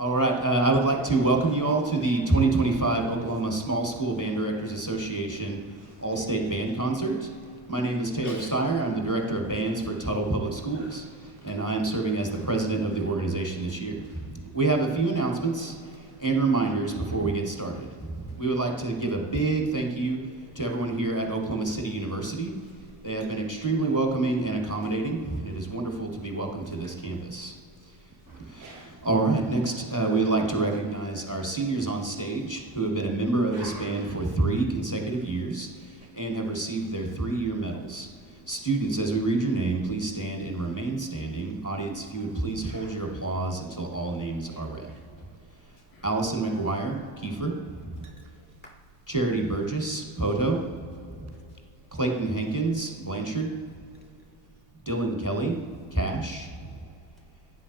All right, I would like to welcome you all to the 2025 Oklahoma Small School Band Directors Association All-State Band Concert. My name is Taylor Steyer. I'm the Director of Bands for Tuttle Public Schools, and I am serving as the President of the organization this year. We have a few announcements and reminders before we get started. We would like to give a big thank you to everyone here at Oklahoma City University. They have been extremely welcoming and accommodating, and it is wonderful to be welcome to this campus. All right, next we'd like to recognize our seniors on stage who have been a member of this band for 3 consecutive years and have received their 3-year medals. Students, as we read your name, please stand and remain standing. Audience, if you would please hold your applause until all names are read. Allison McGuire, Kiefer. Charity Burgess, Poto. Clayton Hankins, Blanchard. Dylan Kelly, Cash.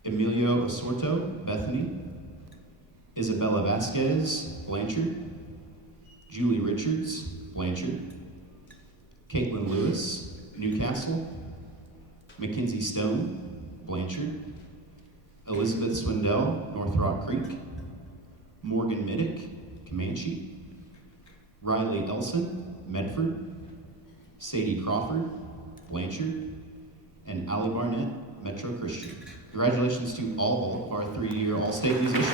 Emilio Osorto, Bethany. Isabella Vasquez, Blanchard. Julie Richards, Blanchard. Caitlin Lewis, Newcastle. Mackenzie Stone, Blanchard. Elizabeth Swindell, North Rock Creek. Morgan Middick, Comanche. Riley Elson, Medford. Sadie Crawford, Blanchard. And Allie Barnett, Metro Christian. Congratulations to all of our 3-year All-State musicians.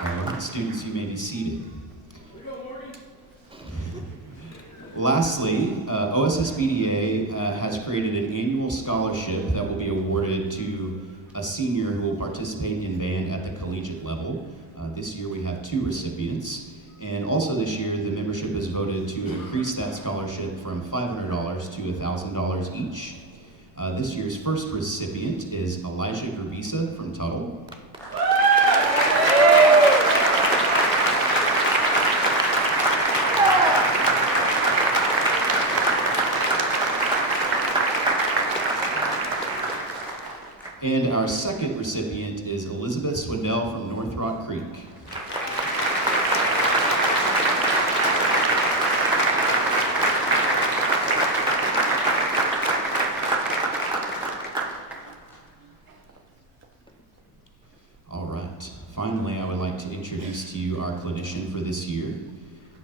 All right, students, you may be seated. Lastly, OSSBDA has created an annual scholarship that will be awarded to a senior who will participate in band at the collegiate level. This year we have 2 recipients, and also this year the membership has voted to increase that scholarship from $500 to $1,000 each. This year's first recipient is Elijah Gerbisa from Tuttle. And our second recipient is Elizabeth Swindell from North Rock Creek. All right, finally, I would like to introduce to you our clinician for this year,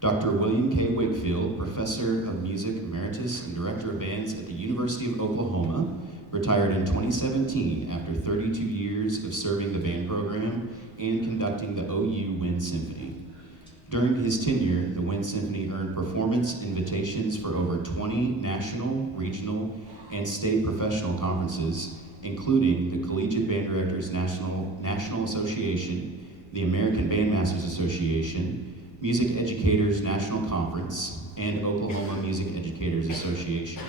Dr. William K. Wakefield, Professor of Music Emeritus and Director of Bands at the University of Oklahoma, retired in 2017 after 32 years of serving the band program and conducting the OU Wind Symphony. During his tenure, the Wind Symphony earned performance invitations for over 20 national, regional, and state professional conferences, including the Collegiate Band Directors National Association, the American Bandmasters Association, Music Educators National Conference, and Oklahoma Music Educators Association.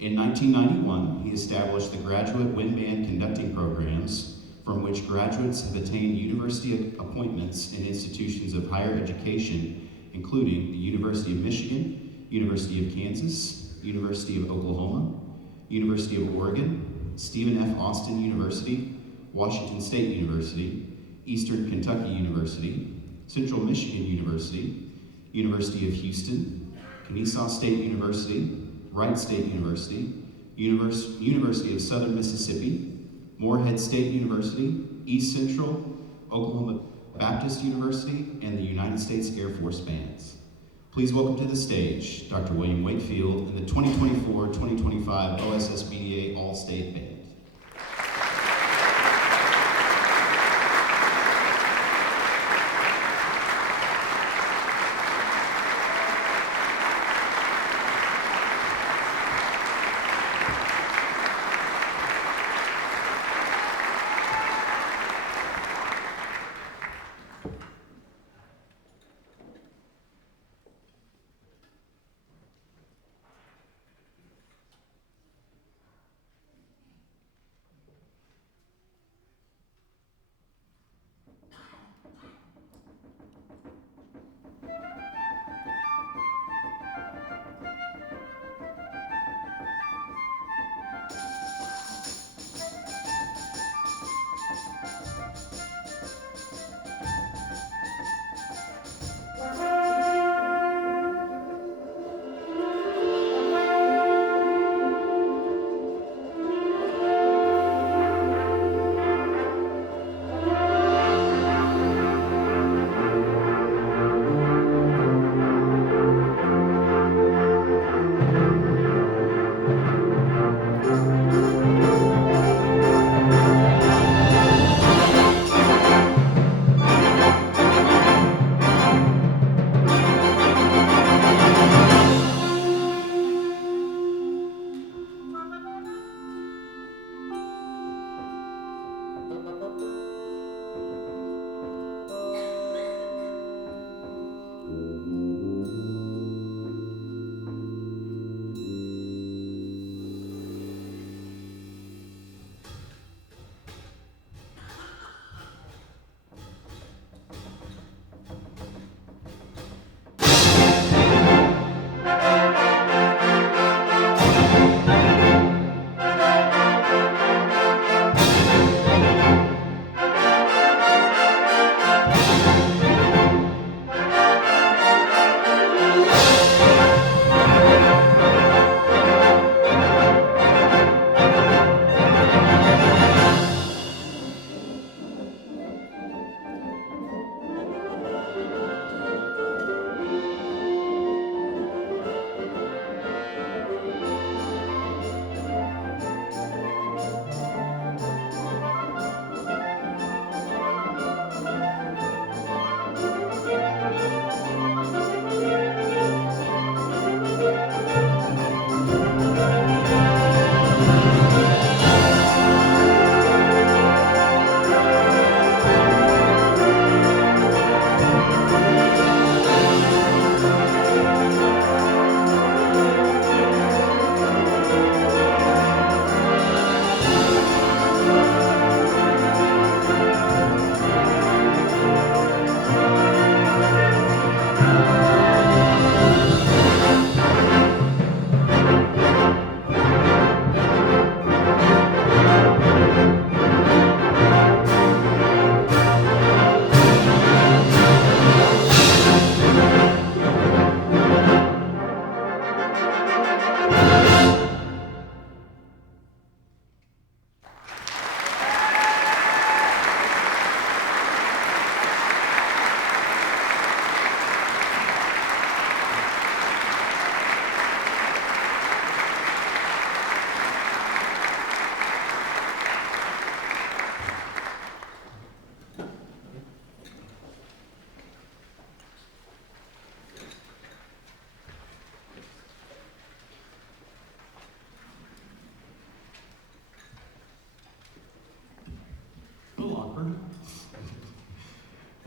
In 1991, he established the graduate wind band conducting programs from which graduates have attained university appointments in institutions of higher education, including the University of Michigan, University of Kansas, University of Oklahoma, University of Oregon, Stephen F. Austin University, Washington State University, Eastern Kentucky University, Central Michigan University, University of Houston, Kennesaw State University, Wright State University, University of Southern Mississippi, Morehead State University, East Central, Oklahoma Baptist University, and the United States Air Force Bands. Please welcome to the stage Dr. William Wakefield and the 2024-2025 OSSBDA All-State Band.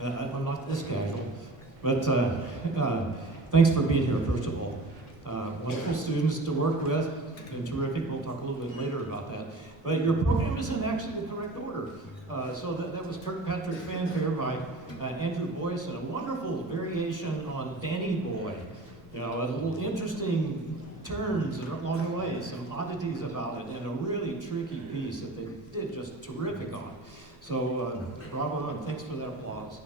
I'm not this casual, but thanks for being here, first of all. Wonderful students to work with, been terrific. We'll talk a little bit later about that. But your program is in actually the correct order. So that was Kirkpatrick Fanfare by Andrew Boyce, and a wonderful variation on Danny Boy. You know, a little interesting turns along the way, some oddities about it, and a really tricky piece that they did just terrific on. So bravo, and thanks for that applause.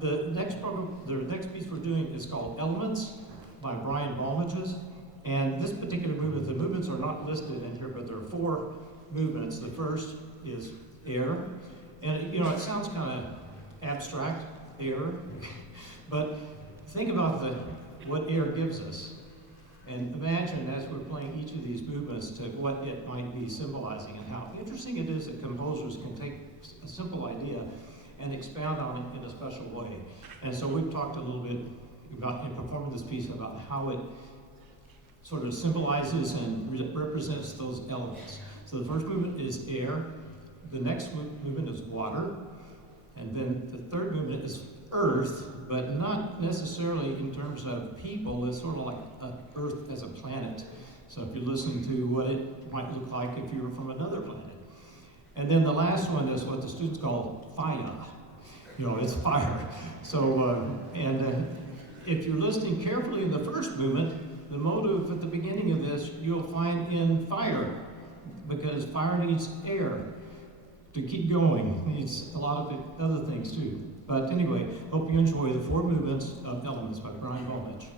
The next piece we're doing is called Elements by Brian Balmages. And this particular movement, the movements are not listed in here, but there are 4 movements. The first is air. And you know, it sounds kind of abstract, air, but think about what air gives us. And imagine as we're playing each of these movements to what it might be symbolizing, and how interesting it is that composers can take a simple idea and expound on it in a special way. And so we've talked a little bit about, in performing this piece, about how it sort of symbolizes and represents those elements. So the first movement is air, the next movement is water, and then the third movement is earth, but not necessarily in terms of people. It's sort of like Earth as a planet. So if you listen to what it might look like if you were from another planet. And then the last one is what the students call fire. You know, it's fire. So, if you're listening carefully in the first movement, the motive at the beginning of this you'll find in fire, because fire needs air to keep going. It needs a lot of other things too. But anyway, hope you enjoy the 4 movements of Elements by Brian Balmages.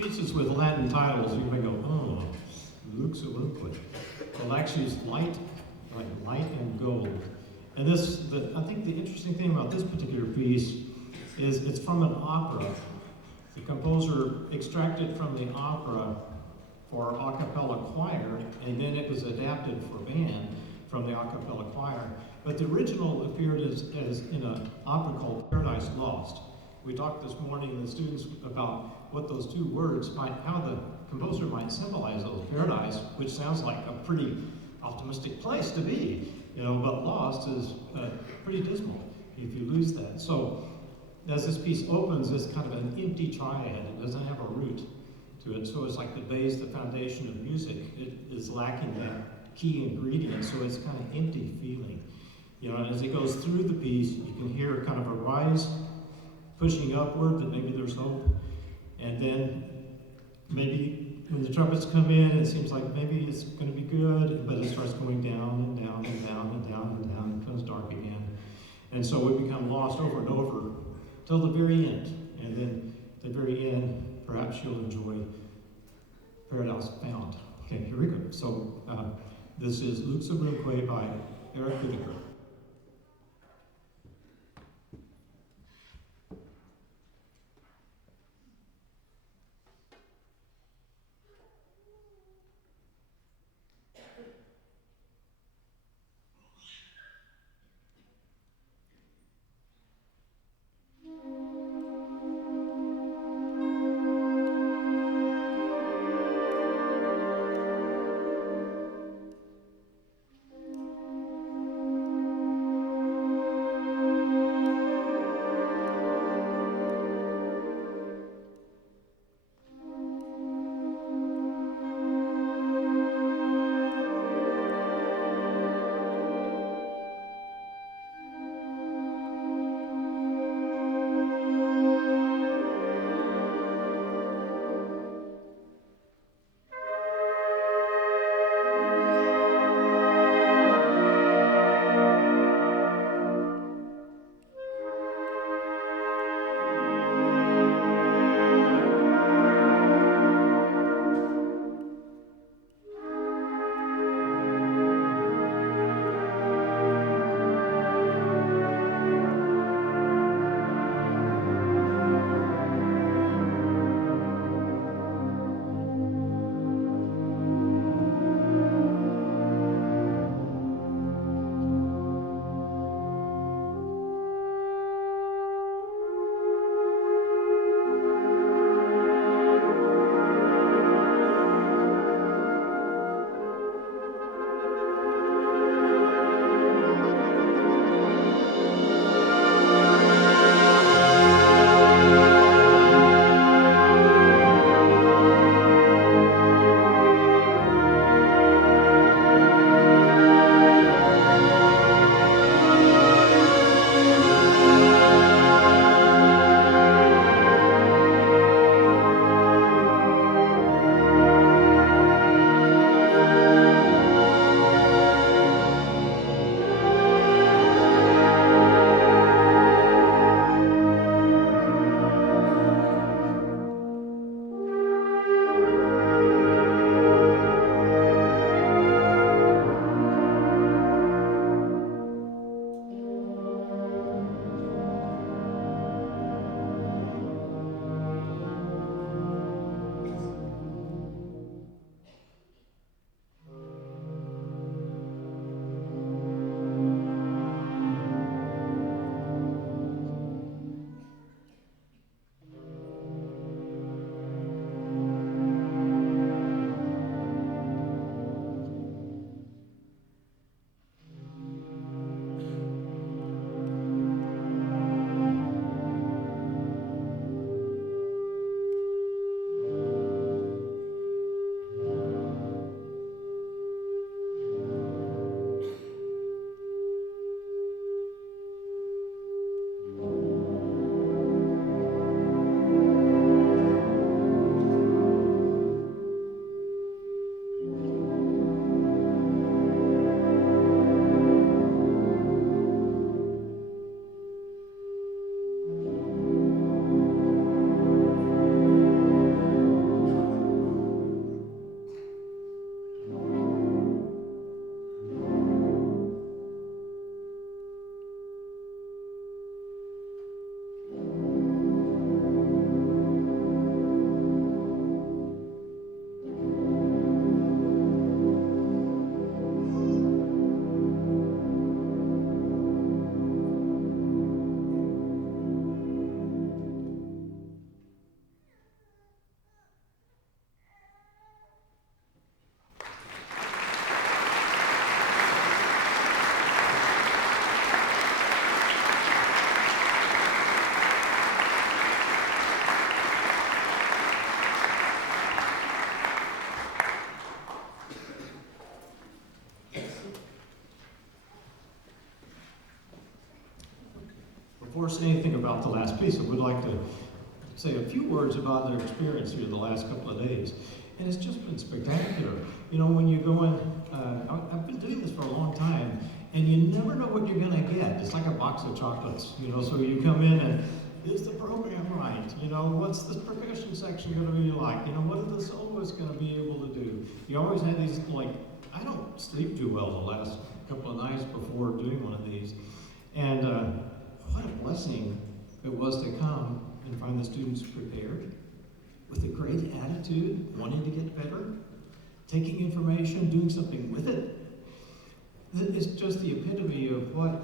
pieces with Latin titles, you may go, oh, Luke's a Luke. Well, actually, it's light, like light and gold. And I think the interesting thing about this particular piece is it's from an opera. The composer extracted from the opera for a cappella choir, and then it was adapted for band from the a cappella choir. But the original appeared as in an opera called Paradise Lost. We talked this morning with the students about what those two words might, how the composer might symbolize those. Paradise, which sounds like a pretty optimistic place to be, but lost is pretty dismal if you lose that. So as this piece opens, it's kind of an empty triad. It doesn't have a root to it. So it's like the base, the foundation of music. It is lacking that key ingredient, so it's kind of empty feeling. And as it goes through the piece, you can hear kind of a rise pushing upward, that maybe there's hope. And then maybe when the trumpets come in, it seems like maybe it's going to be good, but it starts going down and down and down and down and down, and becomes dark again. And so we become lost over and over till the very end. And then at the very end, perhaps you'll enjoy Paradise Found. Okay, here we go. So this is Luke's Abrunque by Eric Whitaker. before I say anything about the last piece, I would like to say a few words about their experience here the last couple of days. And it's just been spectacular. You know, when you go in, I've been doing this for a long time, and you never know what you're gonna get. It's like a box of chocolates, you know, so you come in and, is the program right? You know, what's the percussion section gonna be like? You know, what are the soloists gonna be able to do? You always have these, like, I don't sleep too well the last couple of nights before doing one of these. And what a blessing it was to come and find the students prepared, with a great attitude, wanting to get better, taking information, doing something with it. It's just the epitome of what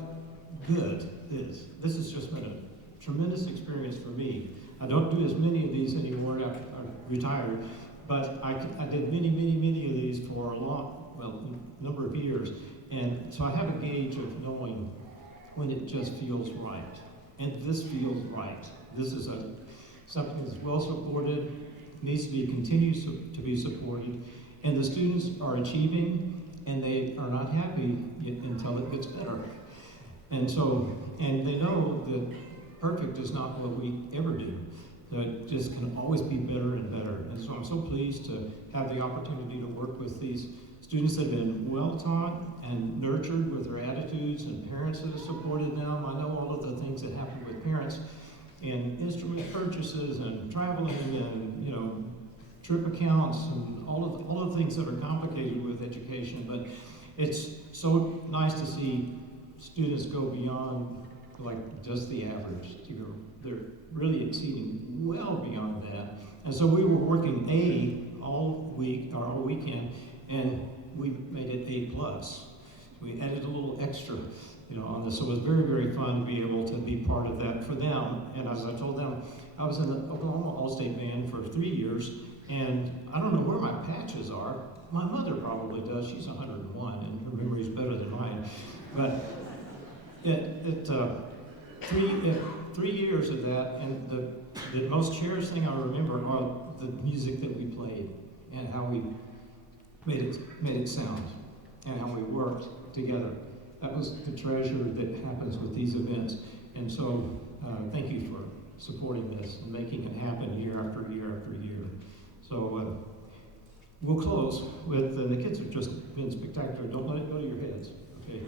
good is. This has just been a tremendous experience for me. I don't do as many of these anymore after I retired, but I did many of these for a number of years. And so I have a gauge of knowing when it just feels right. And this feels right. This is something that's well supported, needs to be continued to be supported, and the students are achieving, and they are not happy until it gets better. And they know that perfect is not what we ever do. That it just can always be better and better. And so I'm so pleased to have the opportunity to work with these students that have been well taught and nurtured with their attitudes, and parents that have supported them. I know all of the things that happen with parents, and instrument purchases and traveling and, you know, trip accounts and all of the things that are complicated with education. But it's so nice to see students go beyond like just the average. You know, they're really exceeding well beyond that. And so we were working all week or all weekend, and we made it A+. We added a little extra, you know, on this. So it was very fun to be able to be part of that for them. And as I told them, I was in the Oklahoma All-State Band for 3 years, and I don't know where my patches are. My mother probably does. She's 101, and her memory's better than mine. But three years of that, and the most cherished thing I remember are the music that we played and how we made it sound and how we worked together. That was the treasure that happens with these events. And so thank you for supporting this and making it happen year after year after year. So we'll close with, the kids have just been spectacular. Don't let it go to your heads, okay?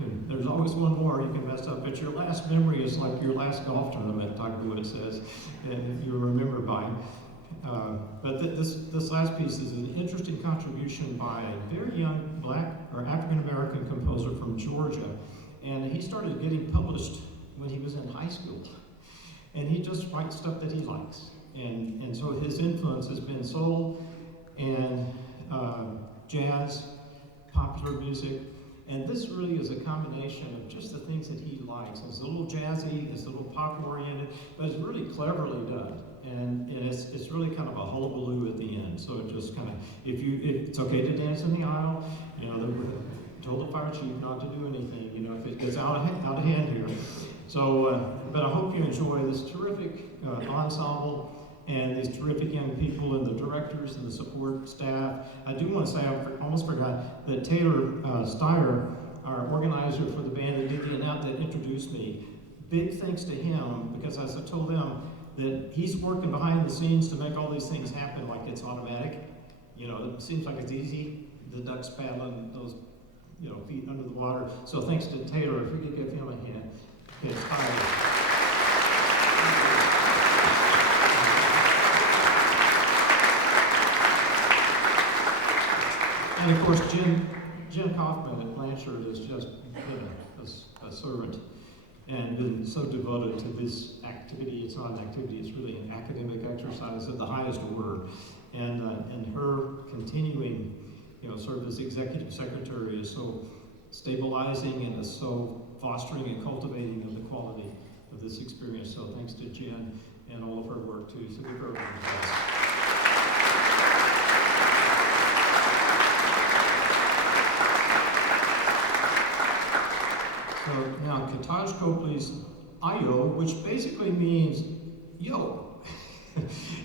And there's always one more you can mess up, but your last memory is like your last golf tournament, Dr. Wood says, and you remember by. But this last piece is an interesting contribution by a very young Black or African American composer from Georgia, and he started getting published when he was in high school, and he just writes stuff that he likes, and so his influence has been soul and jazz, popular music. And this really is a combination of just the things that he likes. It's a little jazzy, it's a little pop-oriented, but it's really cleverly done. And it's really kind of a hullabaloo at the end. So it just kind of, it's okay to dance in the aisle, you know, told the fire chief not to do anything, you know, if it gets out of hand here. So, but I hope you enjoy this terrific ensemble and these terrific young people and the directors and the support staff. I do want to say, I almost forgot, that Taylor Steyer, our organizer for the band that did the announcement, that introduced me. Big thanks to him, because as I told them, that he's working behind the scenes to make all these things happen like it's automatic. You know, it seems like it's easy, the ducks paddling, those, you know, feet under the water. So thanks to Taylor, if we could give him a hand. Okay, Steyer. And of course, Jen Kaufman at Blanchard has just been a servant and been so devoted to this activity. It's not an activity, it's really an academic exercise of the highest order. And her continuing, you know, sort of as executive secretary is so stabilizing and is so fostering and cultivating of the quality of this experience. So thanks to Jen and all of her work too. So give her a round of applause. So now, Kataj Copley's Ayo, which basically means yo.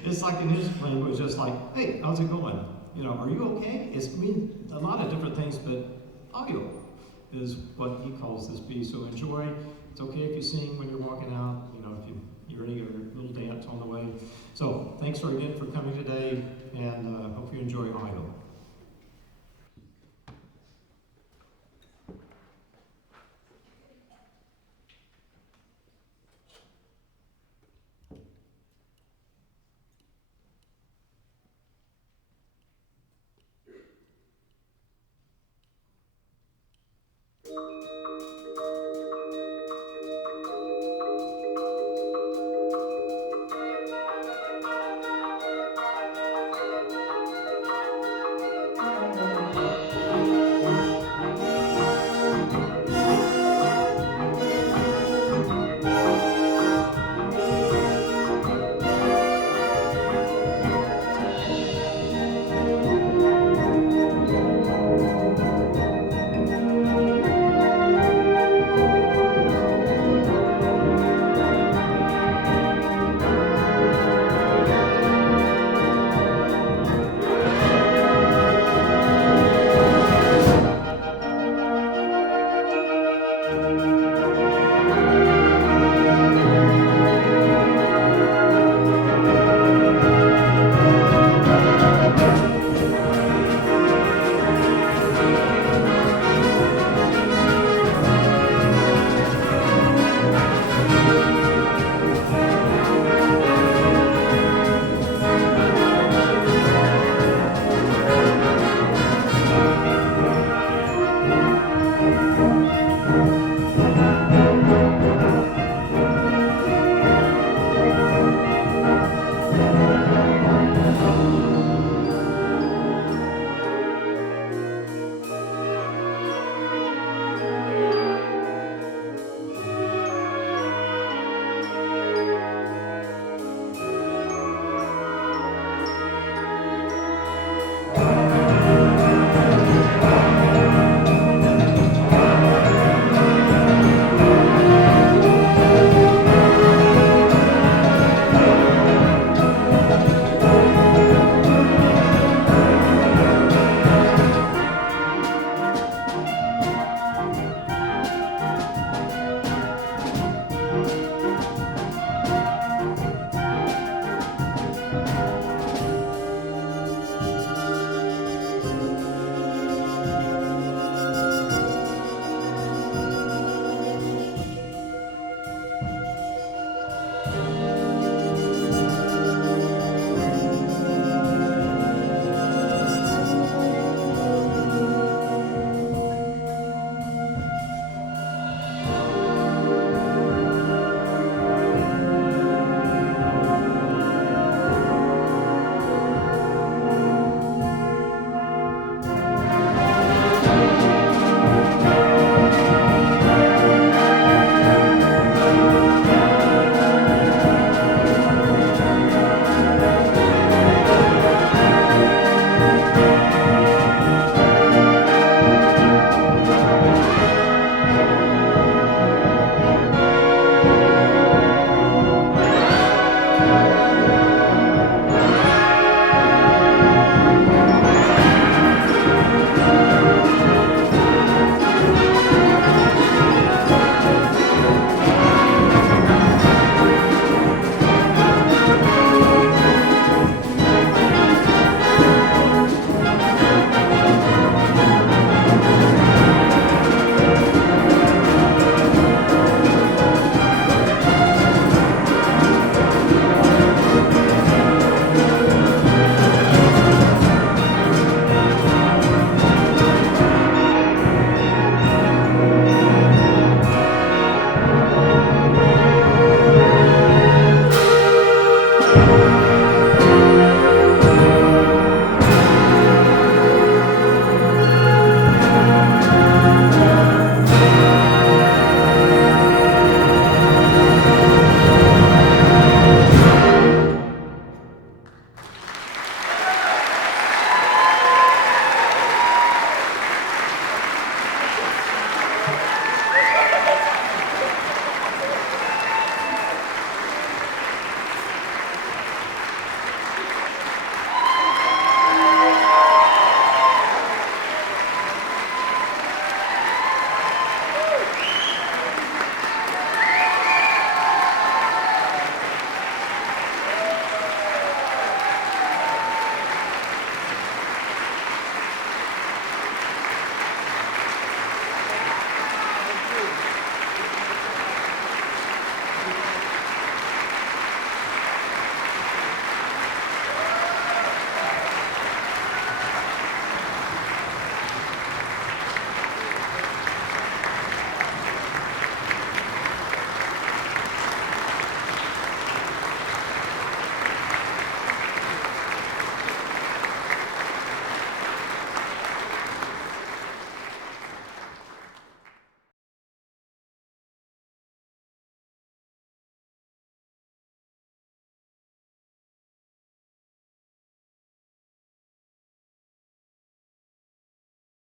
It's like in his language, just like, hey, how's it going? You know, are you okay? It means a lot of different things, but Ayo is what he calls this piece. So enjoy It's okay if you sing when you're walking out, you know, if you're in your little dance on the way. So thanks again for coming today, and hope you enjoy Idle.